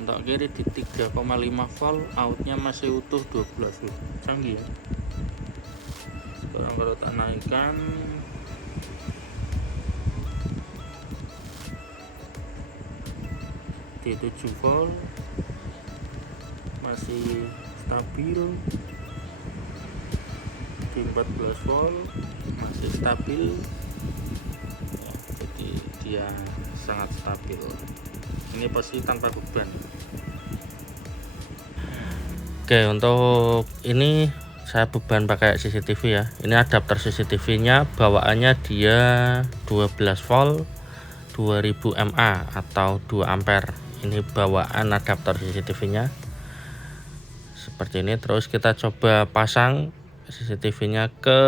untuk kiri di 3,5 volt, outnya masih utuh 12 volt. Canggih ya. Sekarang kalau tak naikkan di 7 volt masih stabil, di 14 volt masih stabil ya, jadi dia sangat stabil. Ini posisi tanpa beban. Oke, untuk ini saya beban pakai CCTV ya. Ini adapter CCTV nya bawaannya dia 12 volt 2000 mA atau 2 ampere. Ini bawaan adapter CCTV nya seperti ini. Terus kita coba pasang CCTV nya ke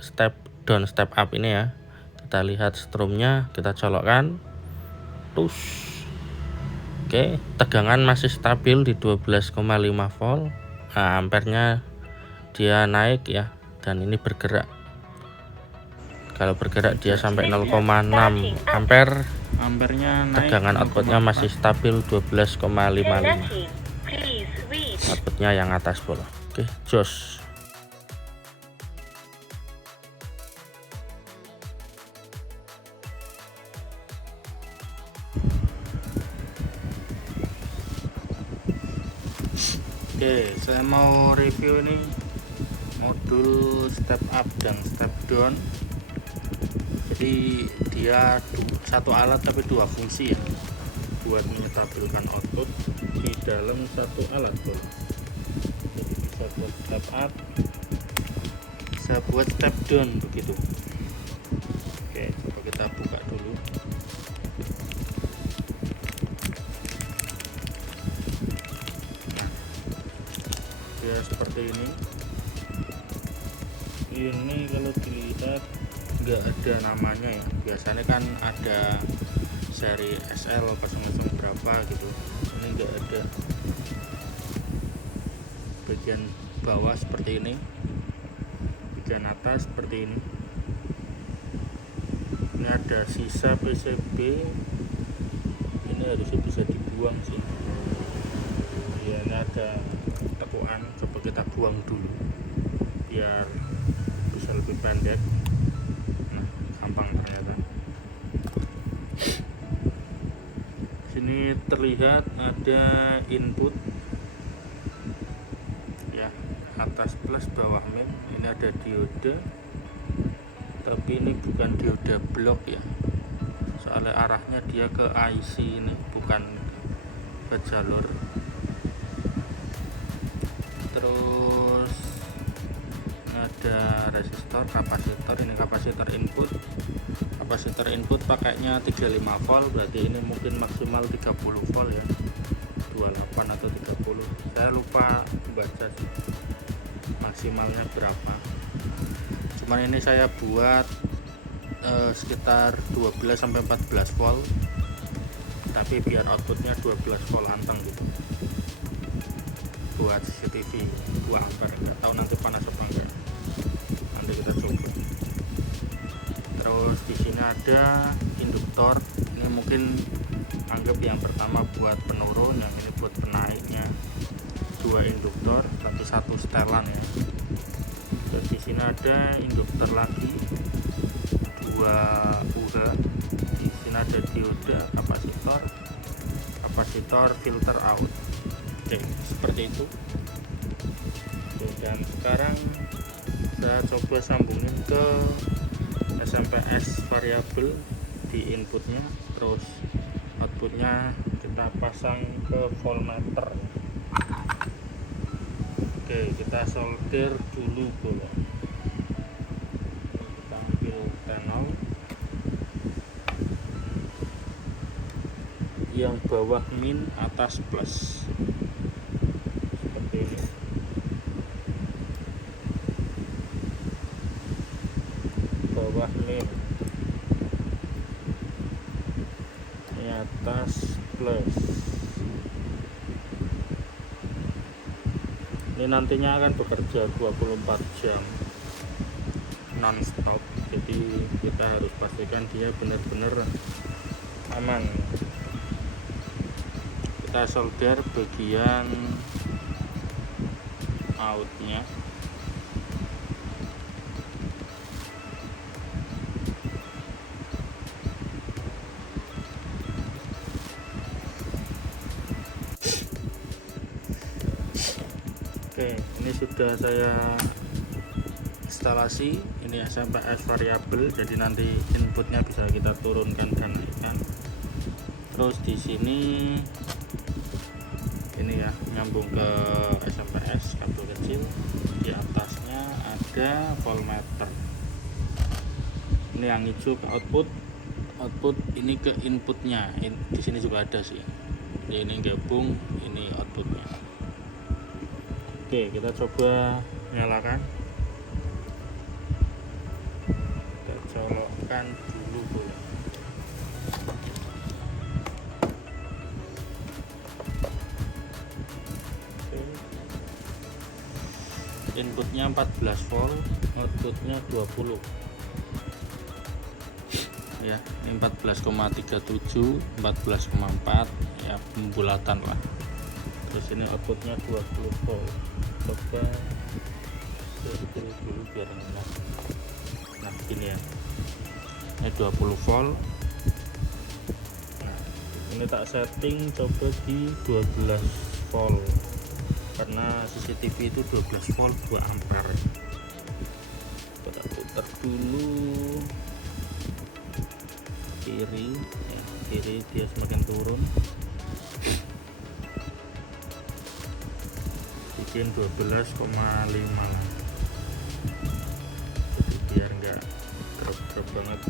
step down step up ini ya. Kita lihat strumnya, kita colokkan terus. Oke, tegangan masih stabil di 12,5 volt. Nah, ampernya dia naik ya, dan ini bergerak. Kalau bergerak dia sampai 0,6 ampere. Ampernya naik, tegangan outputnya masih stabil 12,55. Outputnya yang atas bola. Oke, jos. Oke, saya mau review ini modul step up dan step down. Jadi dia satu alat tapi dua fungsi ya, buat menstabilkan output di dalam satu alat. Jadi bisa buat step up, bisa buat step down begitu. Oke, coba kita buka dulu. Ya seperti ini kalau dilihat nggak ada namanya ya, biasanya kan ada seri SL 00 berapa gitu, ini nggak ada. Bagian bawah seperti ini, bagian atas seperti ini ada sisa PCB, ini harusnya bisa dibuang sih ya. Ini ada tekuan, coba kita buang dulu biar bisa lebih pendek. Nah, gampang ternyata. Sini terlihat ada input ya, atas plus bawah min. Ini ada diode, tapi ini bukan diode blok ya, soalnya arahnya dia ke IC, ini bukan ke jalur. Terus ada resistor, kapasitor. Ini kapasitor input. Kapasitor input pakainya 35 volt, berarti ini mungkin maksimal 30 volt ya, 28 atau 30, saya lupa baca sih maksimalnya berapa. Cuman ini saya buat sekitar 12 sampai 14 volt, tapi biar outputnya 12 volt anteng gitu. Buat CCTV 2 ampere, nggak tahu nanti panas apa enggak, nanti kita coba. Terus di sini ada induktor. Ini mungkin anggap yang pertama buat penurun, yang ini buat penaiknya. 2 induktor tapi 1 setelan ya. Terus di sini ada induktor lagi 2 UH. Di sini ada diode, kapasitor, filter out. Oke, seperti itu. Oke, dan sekarang saya coba sambungin ke SMPS variabel di inputnya, terus outputnya kita pasang ke voltmeter. Oke, kita solder dulu bola. Kita ambil tenol, yang bawah min, atas plus, seperti ini. Bawah min, ini atas plus. Ini nantinya akan bekerja 24 jam non-stop, jadi kita harus pastikan dia benar-benar aman. kita solder bagian outnya. Oke, ini sudah saya instalasi. Ini SMPS variabel, jadi nanti inputnya bisa kita turunkan dan naikkan. Terus di sini ini ya, nyambung ke SMPS kabel kecil. Di atasnya ada voltmeter. Ini yang hijau ke output ini ke inputnya. Di sini juga ada sih. Ini gabung, ini outputnya. Oke, kita coba nyalakan. Kita colokkan dulu boleh. Oke. Inputnya 14 volt, outputnya 20. Ya, ini 14,37, 14,4 ya, pembulatan lah. Terus ini outputnya 20 volt. Coba ini dulu biar enak. Nah gini ya, ini 20 volt. Nah ini tak setting coba di 12 volt karena CCTV itu 12 volt 2 ampere. Kita putar dulu kiri ya, kiri dia semakin turun, bikin 12,5 lah, jadi biar enggak drop banget.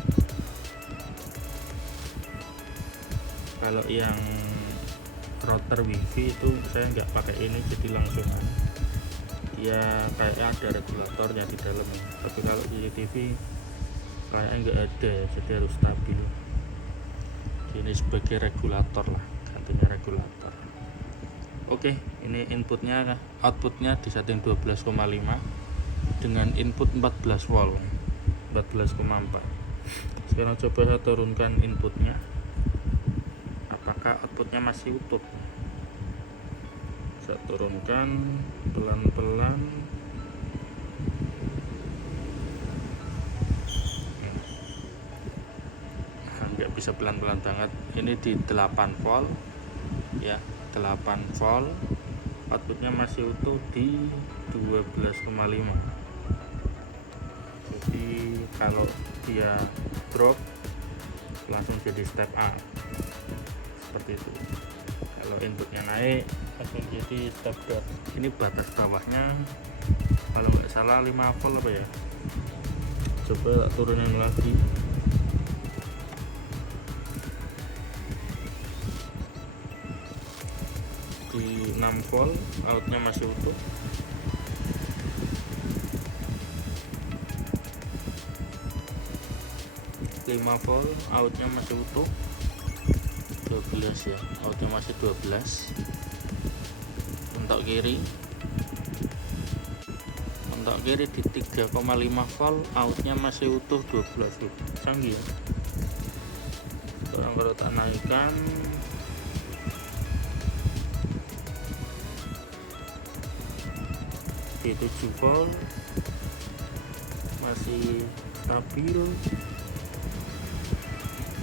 Kalau yang router wifi itu saya nggak pakai ini, jadi langsung dia kayak ada regulatornya di dalam. Tapi kalau CCTV kayaknya nggak ada, jadi harus stabil. Ini sebagai regulator lah, gantinya regulator. Oke, ini inputnya, outputnya di setting 12,5 dengan input 14 volt, 14,4. Sekarang coba saya turunkan inputnya, apakah outputnya masih utuh. Saya turunkan pelan-pelan. Nggak bisa pelan-pelan banget. Ini di 8 volt ya, 8 volt, outputnya masih utuh di 12,5. Jadi kalau dia drop langsung jadi step up seperti itu. Kalau inputnya naik langsung jadi step down. Ini batas bawahnya kalau nggak salah 5 volt apa ya, coba turunin lagi. Di 6 volt, outnya masih utuh. Di 5 volt, outnya masih utuh. 12 ya, outnya masih 12. Untuk kiri di 3,5 volt, outnya masih utuh 12. Canggih ya. Sekarang kalau tak naikkan, di 7 volt masih stabil,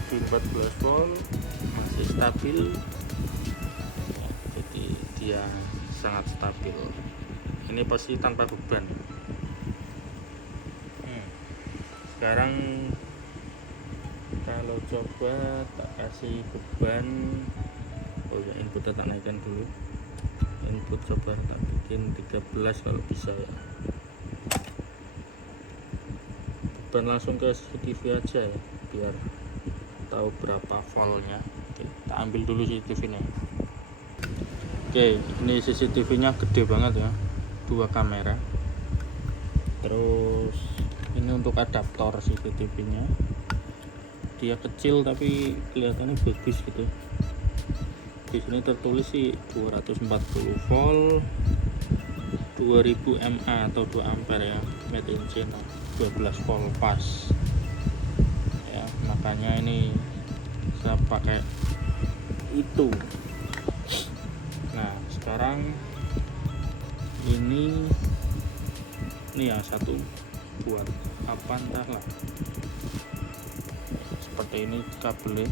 di 14 volt masih stabil ya, jadi dia sangat stabil. Ini pasti tanpa beban. Sekarang kalau coba tak kasih beban, oh ya, inputnya tak naikkan dulu. Input coba tak bikin 13 kalau bisa ya. Beban langsung ke CCTV aja ya, biar tahu berapa voltnya. Oke, kita ambil dulu CCTV nya. Oke, ini CCTV nya gede banget ya, 2 kamera. Terus ini untuk adaptor CCTV nya, dia kecil tapi kelihatannya bagus gitu. Di sini tertulis sih 240 volt 2000 mA atau 2 ampere ya, made in China, 12 volt pas ya, makanya ini saya pakai itu. ini yang satu buat apa entahlah, seperti ini kabelnya.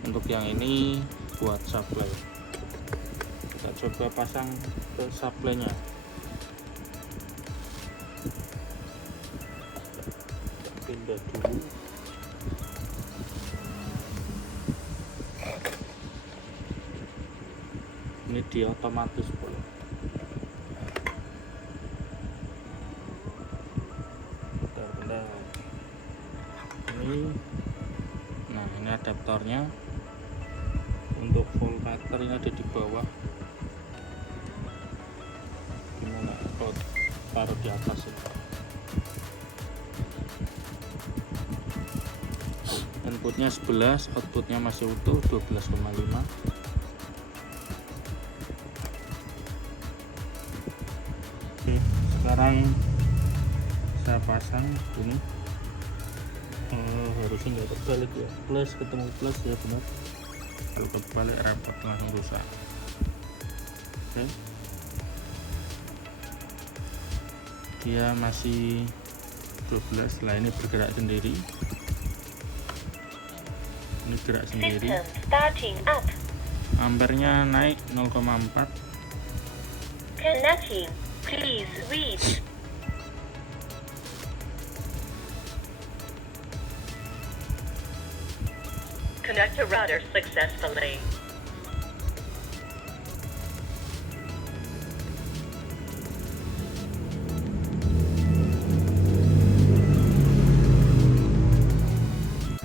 Untuk yang ini buat supply. Kita coba pasang ke supply-nya. Pindah dulu. Ini dia otomatis boleh. Bentar. Nah, ini adaptornya. Untuk voltmeter ini ada di bawah. Gimana kalau taruh di atas ini? Inputnya 11, outputnya masih utuh 12,5. Oke, sekarang saya pasang ini. Harusnya nggak terbalik ya, plus ketemu plus ya, benar. Kalau kebalik repot, langsung rusak. Oke, dia masih 12. Lah ini bergerak sendiri, ini gerak sendiri. Ampernya naik 0,4. Connecting, please reach. Connect to router successfully.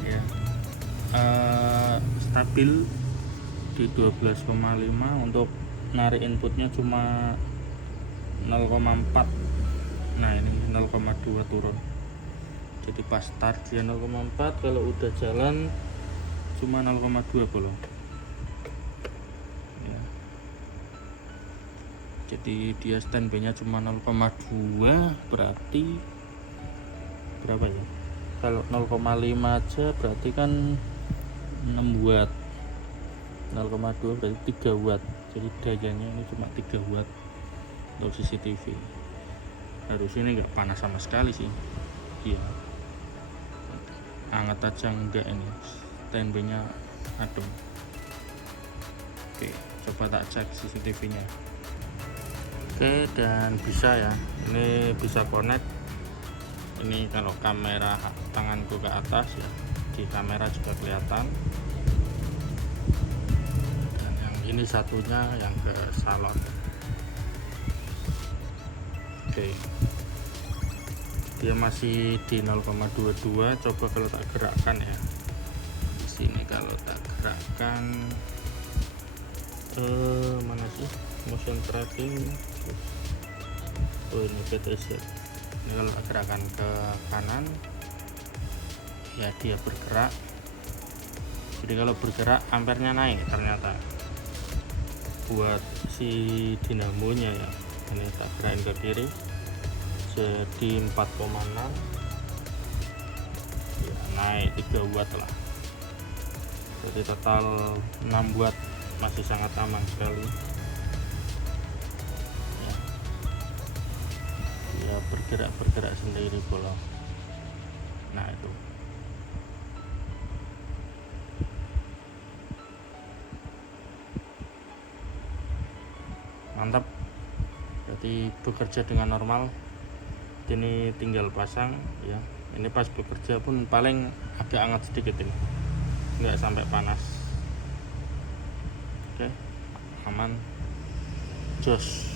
Ya, stabil di 12,5. Untuk narik inputnya cuma 0,4. Nah ini 0,2 turun, jadi pas start dia 0,4, kalau udah jalan cuma 0,2 bolong ya. Jadi dia standby nya cuma 0,2, berarti berapa ya? Kalau 0,5 aja berarti kan 6 watt, 0,2 berarti 3 watt. Jadi dayanya ini cuma 3 watt untuk CCTV. Harusnya ini enggak panas sama sekali sih. Iya, hangat aja enggak, ini standby nya adem. Oke, coba tak cek CCTV nya. Oke, dan bisa ya, ini bisa connect. Ini kalau kamera tanganku ke atas ya, di kamera juga kelihatan. Dan yang ini satunya yang ke salon. Oke, dia masih di 0,22. Coba kalau tak gerakkan ya, di sini kalau tak gerakkan, mana sih motion tracking? Oh ini PTZ. Ini kalau tak gerakkan ke kanan ya dia bergerak. Jadi kalau bergerak ampernya naik ternyata buat si dinamonya ya. Ini tak gerakin ke kiri jadi 4,6 ya, naik 3 watt lah. Jadi total 6 watt, masih sangat aman sekali ya. Dia bergerak sendiri bolong. Nah itu mantap, berarti bekerja dengan normal. Ini tinggal pasang ya. Ini pas bekerja pun paling agak hangat sedikit, ini nggak sampai panas. Oke, aman, jos.